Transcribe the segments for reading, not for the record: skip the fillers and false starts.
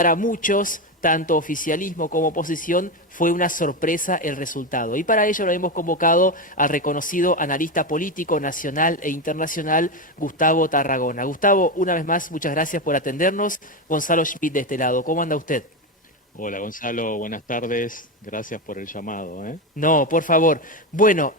para muchos, tanto oficialismo como oposición, fue una sorpresa el resultado. Y para ello lo hemos convocado al reconocido analista político nacional e internacional, Gustavo Tarragona. Gustavo, una vez más, muchas gracias por atendernos. Gonzalo Schmidt de este lado. ¿Cómo anda usted? Hola Gonzalo, buenas tardes. Gracias por el llamado, ¿eh? No, por favor. Bueno,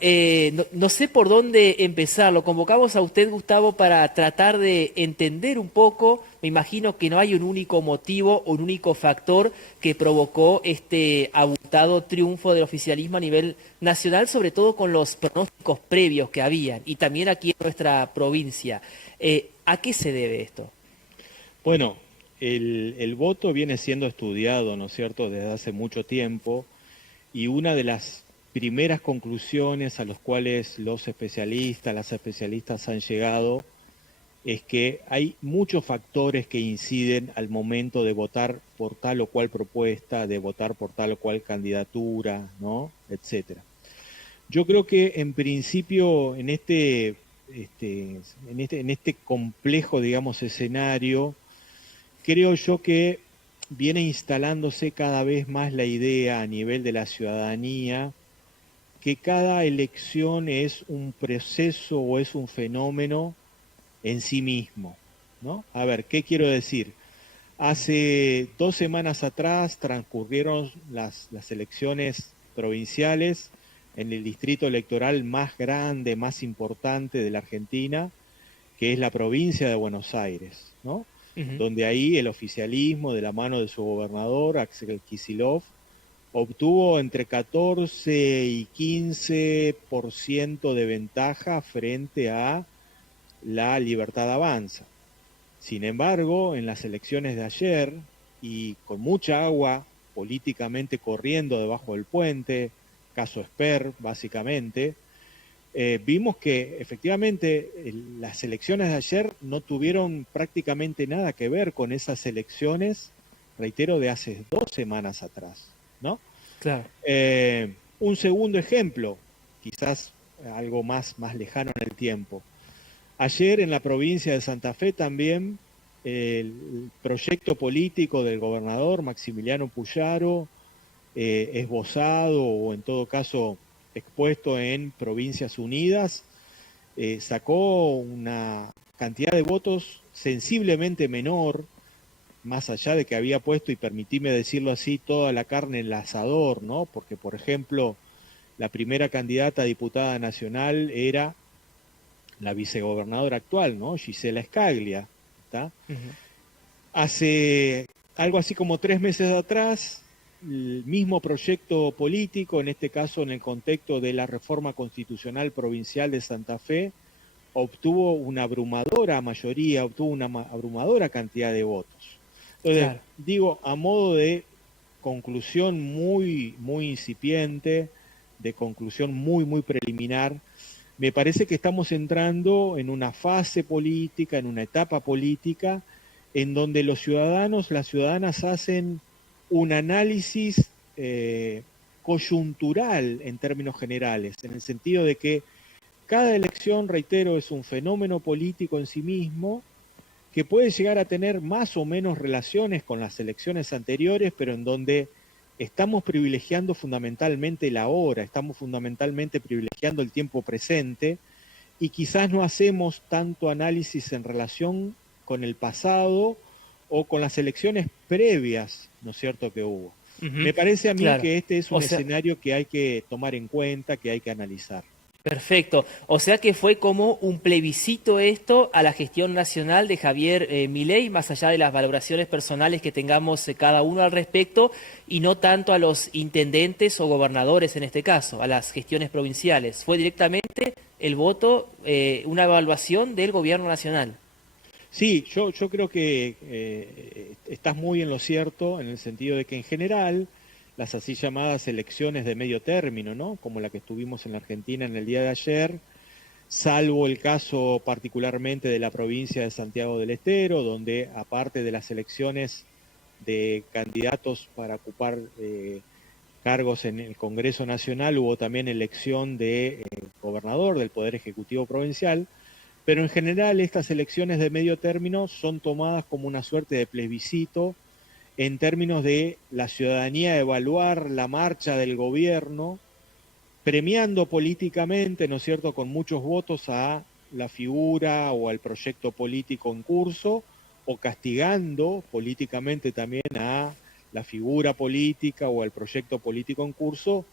no sé por dónde empezar. Lo convocamos a usted, Gustavo, para tratar de entender un poco. Me imagino que no hay un único motivo o un único factor que provocó este abultado triunfo del oficialismo a nivel nacional, sobre todo con los pronósticos previos que habían y también aquí en nuestra provincia. ¿A qué se debe esto? Bueno, el voto viene siendo estudiado, ¿no es cierto?, desde hace mucho tiempo y una de las primeras conclusiones a las cuales los especialistas, las especialistas han llegado es que hay muchos factores que inciden al momento de votar por tal o cual propuesta, de votar por tal o cual candidatura, ¿no?, etcétera. Yo creo que en principio en este complejo, digamos, escenario, creo yo que viene instalándose cada vez más la idea a nivel de la ciudadanía que cada elección es un proceso o es un fenómeno en sí mismo, ¿no? A ver, ¿qué quiero decir? Hace 2 semanas atrás transcurrieron las elecciones provinciales en el distrito electoral más grande, más importante de la Argentina, que es la provincia de Buenos Aires, ¿no? Ujú. Donde ahí el oficialismo, de la mano de su gobernador, Axel Kicillof, obtuvo entre 14 y 15% de ventaja frente a la Libertad Avanza. Sin embargo, en las elecciones de ayer, y con mucha agua políticamente corriendo debajo del puente, caso Esper, básicamente, vimos que efectivamente las elecciones de ayer no tuvieron prácticamente nada que ver con esas elecciones, reitero, de hace 2 semanas atrás, ¿no? Claro. Un segundo ejemplo, quizás algo más lejano en el tiempo. Ayer en la provincia de Santa Fe también el proyecto político del gobernador Maximiliano Puyaro, esbozado o en todo caso expuesto en Provincias Unidas, sacó una cantidad de votos sensiblemente menor, más allá de que había puesto, y permitíme decirlo así, toda la carne en el asador, ¿no? Porque, por ejemplo, la primera candidata a diputada nacional era la vicegobernadora actual, ¿no? Gisela Scaglia, ¿está? Ujú. Hace algo así como 3 meses atrás, el mismo proyecto político, en este caso en el contexto de la reforma constitucional provincial de Santa Fe, obtuvo una abrumadora mayoría, obtuvo una abrumadora cantidad de votos. Entonces, Claro. digo, a modo de conclusión muy incipiente, de conclusión muy preliminar, me parece que estamos entrando en una fase política, en una etapa política, en donde los ciudadanos, las ciudadanas hacen un análisis coyuntural en términos generales, en el sentido de que cada elección, reitero, es un fenómeno político en sí mismo que puede llegar a tener más o menos relaciones con las elecciones anteriores, pero en donde estamos privilegiando fundamentalmente la hora, estamos fundamentalmente privilegiando el tiempo presente y quizás no hacemos tanto análisis en relación con el pasado o con las elecciones previas, ¿no es cierto?, que hubo. Ujú. Me parece a mí Claro. que este es O un sea, escenario que hay que tomar en cuenta, que hay que analizar. perfecto. O sea que fue como un plebiscito esto a la gestión nacional de Javier Milei, más allá de las valoraciones personales que tengamos cada uno al respecto, y no tanto a los intendentes o gobernadores en este caso, a las gestiones provinciales. Fue directamente el voto, una evaluación del gobierno nacional. Sí, yo creo que estás muy en lo cierto, en el sentido de que en general las así llamadas elecciones de medio término, ¿no? Como la que estuvimos en la Argentina en el día de ayer, salvo el caso particularmente de la provincia de Santiago del Estero, donde aparte de las elecciones de candidatos para ocupar cargos en el Congreso Nacional, hubo también elección de gobernador del Poder Ejecutivo Provincial, pero en general estas elecciones de medio término son tomadas como una suerte de plebiscito en términos de la ciudadanía evaluar la marcha del gobierno, premiando políticamente, ¿no es cierto?, con muchos votos a la figura o al proyecto político en curso, o castigando políticamente también a la figura política o al proyecto político en curso,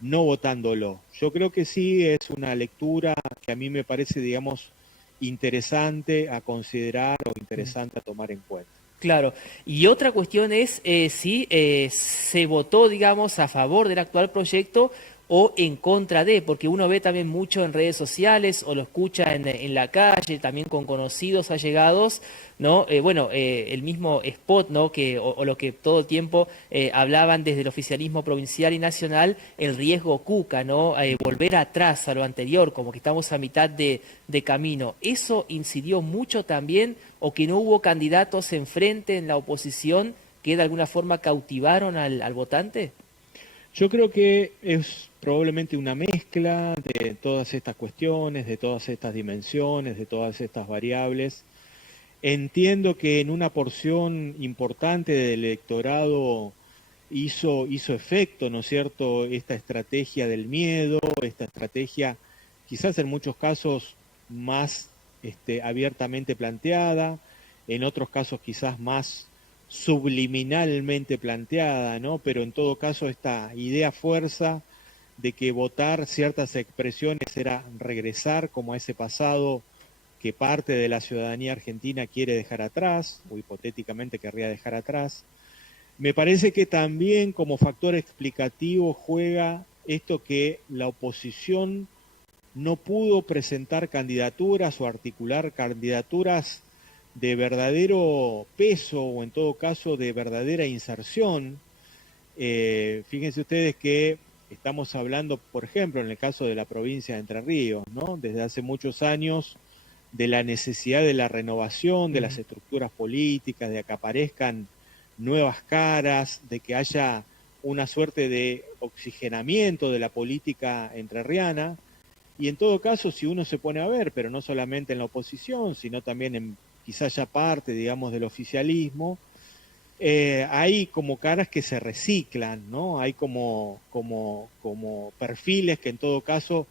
no votándolo. Yo creo que sí es una lectura que a mí me parece, digamos, interesante a considerar o interesante a tomar en cuenta. Claro, y otra cuestión es si se votó, digamos, a favor del actual proyecto o en contra de, porque uno ve también mucho en redes sociales o lo escucha en la calle, también con conocidos allegados, ¿no? Bueno, el mismo spot, ¿no? O lo que todo el tiempo hablaban desde el oficialismo provincial y nacional, el riesgo Cuca, ¿no? Volver atrás a lo anterior, como que estamos a mitad de camino. ¿Eso incidió mucho también o que no hubo candidatos enfrente en la oposición que de alguna forma cautivaron al votante? Yo creo que es probablemente una mezcla de todas estas cuestiones, de todas estas dimensiones, de todas estas variables. Entiendo que en una porción importante del electorado hizo efecto, ¿no es cierto?, esta estrategia del miedo, esta estrategia quizás en muchos casos más abiertamente planteada, en otros casos quizás más subliminalmente planteada, ¿no? Pero en todo caso esta idea fuerza de que votar ciertas expresiones era regresar como a ese pasado que parte de la ciudadanía argentina quiere dejar atrás, o hipotéticamente querría dejar atrás. Me parece que también como factor explicativo juega esto que la oposición no pudo presentar candidaturas o articular candidaturas de verdadero peso o en todo caso de verdadera inserción. Fíjense ustedes que estamos hablando, por ejemplo, en el caso de la provincia de Entre Ríos, ¿no? Desde hace muchos años de la necesidad de la renovación de las estructuras políticas, de que aparezcan nuevas caras, de que haya una suerte de oxigenamiento de la política entrerriana. Y en todo caso, si uno se pone a ver, pero no solamente en la oposición, sino también en quizás ya parte, digamos, del oficialismo, hay como caras que se reciclan, ¿no? Hay como perfiles que en todo caso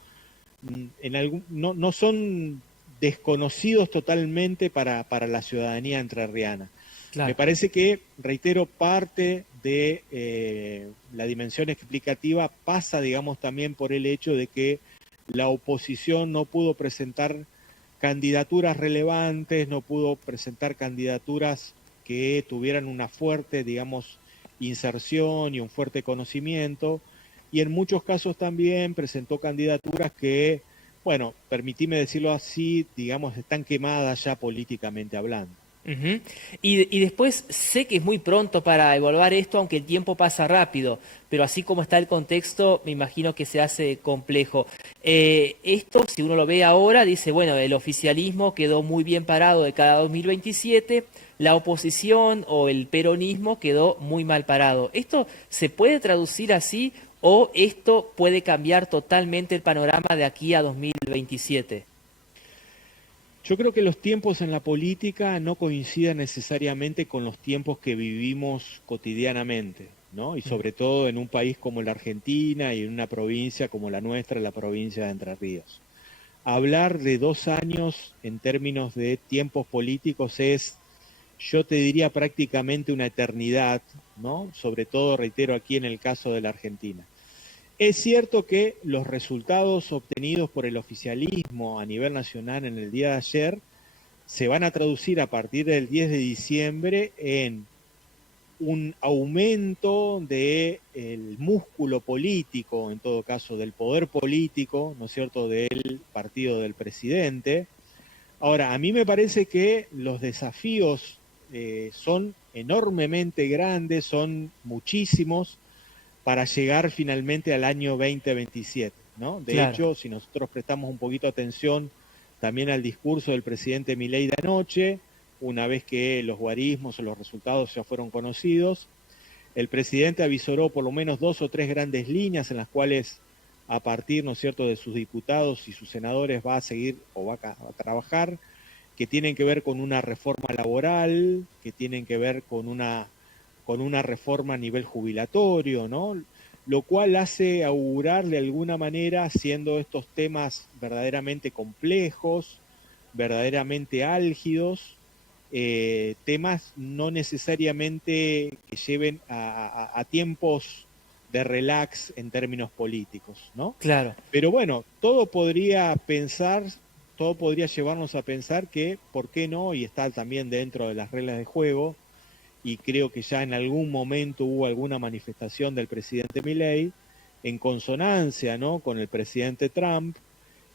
no son desconocidos totalmente para la ciudadanía entrerriana. Me Claro. parece que, reitero, parte de la dimensión explicativa pasa, digamos, también por el hecho de que la oposición no pudo presentar candidaturas relevantes, no pudo presentar candidaturas que tuvieran una fuerte, digamos, inserción y un fuerte conocimiento, y en muchos casos también presentó candidaturas que, bueno, permitime decirlo así, digamos, están quemadas ya políticamente hablando. Ujú. Y después sé que es muy pronto para evaluar esto, aunque el tiempo pasa rápido, pero así como está el contexto, me imagino que se hace complejo. Esto, si uno lo ve ahora, dice, bueno, el oficialismo quedó muy bien parado de cada 2027, la oposición o el peronismo quedó muy mal parado. ¿Esto se puede traducir así o esto puede cambiar totalmente el panorama de aquí a 2027? Yo creo que los tiempos en la política no coinciden necesariamente con los tiempos que vivimos cotidianamente, ¿no? Y sobre todo en un país como la Argentina y en una provincia como la nuestra, la provincia de Entre Ríos. Hablar de 2 años en términos de tiempos políticos es, yo te diría, prácticamente una eternidad, ¿no? Sobre todo, reitero, aquí en el caso de la Argentina. Es cierto que los resultados obtenidos por el oficialismo a nivel nacional en el día de ayer se van a traducir a partir del 10 de diciembre en un aumento del músculo político, en todo caso del poder político, ¿no es cierto?, del partido del presidente. Ahora, a mí me parece que los desafíos son enormemente grandes, son muchísimos para llegar finalmente al año 2027, ¿no? De Claro. hecho, si nosotros prestamos un poquito atención también al discurso del presidente Milei de anoche, una vez que los guarismos o los resultados ya fueron conocidos, el presidente avisoró por lo menos 2 o 3 grandes líneas en las cuales a partir, ¿no es cierto?, de sus diputados y sus senadores va a seguir o va a trabajar, que tienen que ver con una reforma laboral, que tienen que ver con una con una reforma a nivel jubilatorio, ¿no? Lo cual hace augurar de alguna manera, siendo estos temas verdaderamente complejos, verdaderamente álgidos, temas no necesariamente que lleven a tiempos de relax en términos políticos, ¿no? Claro. Pero bueno, todo podría llevarnos a pensar que, ¿por qué no? Y está también dentro de las reglas de juego, y creo que ya en algún momento hubo alguna manifestación del presidente Milei en consonancia, ¿no?, con el presidente Trump,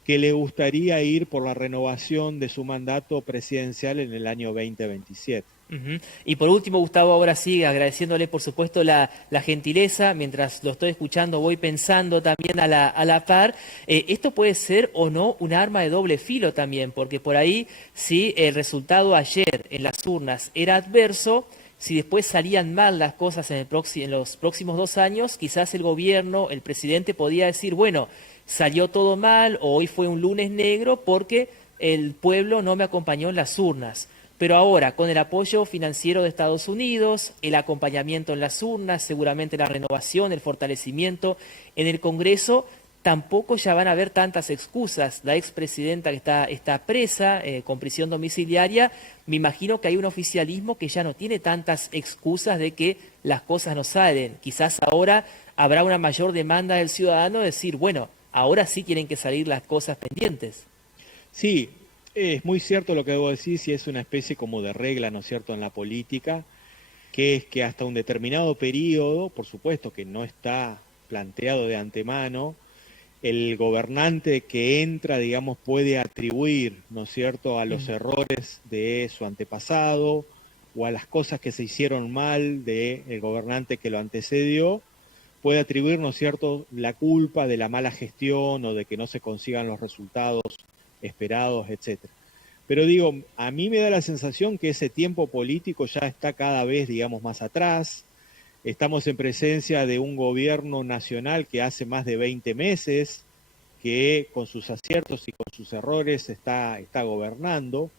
que le gustaría ir por la renovación de su mandato presidencial en el año 2027. Ujú. Y por último, Gustavo, ahora sí, agradeciéndole por supuesto la gentileza, mientras lo estoy escuchando voy pensando también a la par, esto puede ser o no un arma de doble filo también, porque por ahí si el resultado ayer en las urnas era adverso, si después salían mal las cosas en los próximos 2 años, quizás el gobierno, el presidente podía decir, bueno, salió todo mal o hoy fue un lunes negro porque el pueblo no me acompañó en las urnas. Pero ahora, con el apoyo financiero de Estados Unidos, el acompañamiento en las urnas, seguramente la renovación, el fortalecimiento en el Congreso, tampoco ya van a haber tantas excusas. La expresidenta que está presa con prisión domiciliaria, me imagino que hay un oficialismo que ya no tiene tantas excusas de que las cosas no salen. Quizás ahora habrá una mayor demanda del ciudadano de decir, bueno, ahora sí tienen que salir las cosas pendientes. Sí, es muy cierto lo que debo decir, si es una especie como de regla, ¿no es cierto?, en la política, que es que hasta un determinado periodo, por supuesto que no está planteado de antemano, el gobernante que entra, digamos, puede atribuir, ¿no es cierto?, a los errores de su antepasado o a las cosas que se hicieron mal del gobernante que lo antecedió, puede atribuir, ¿no es cierto?, la culpa de la mala gestión o de que no se consigan los resultados esperados, etcétera. Pero digo, a mí me da la sensación que ese tiempo político ya está cada vez, digamos, más atrás. Estamos en presencia de un gobierno nacional que hace más de 20 meses, que con sus aciertos y con sus errores está gobernando,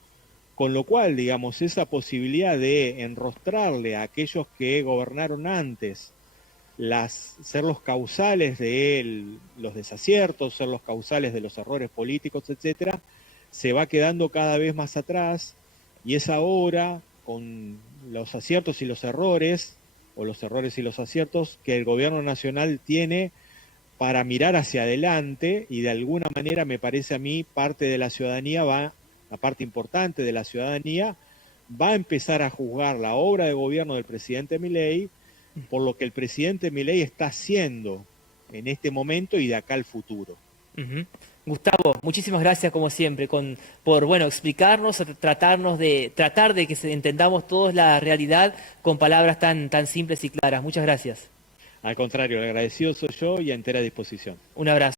con lo cual, digamos, esa posibilidad de enrostrarle a aquellos que gobernaron antes, ser los causales de los desaciertos, ser los causales de los errores políticos, etcétera, se va quedando cada vez más atrás, y es ahora, con los aciertos y los errores, o los errores y los aciertos, que el gobierno nacional tiene para mirar hacia adelante, y de alguna manera me parece a mí parte de la ciudadanía la parte importante de la ciudadanía va a empezar a juzgar la obra de gobierno del presidente Milei por lo que el presidente Milei está haciendo en este momento y de acá al futuro. Ujú. Gustavo, muchísimas gracias como siempre por bueno, explicarnos, tratar de que entendamos todos la realidad con palabras tan simples y claras. Muchas gracias. Al contrario, el agradecido soy yo y a entera disposición. Un abrazo.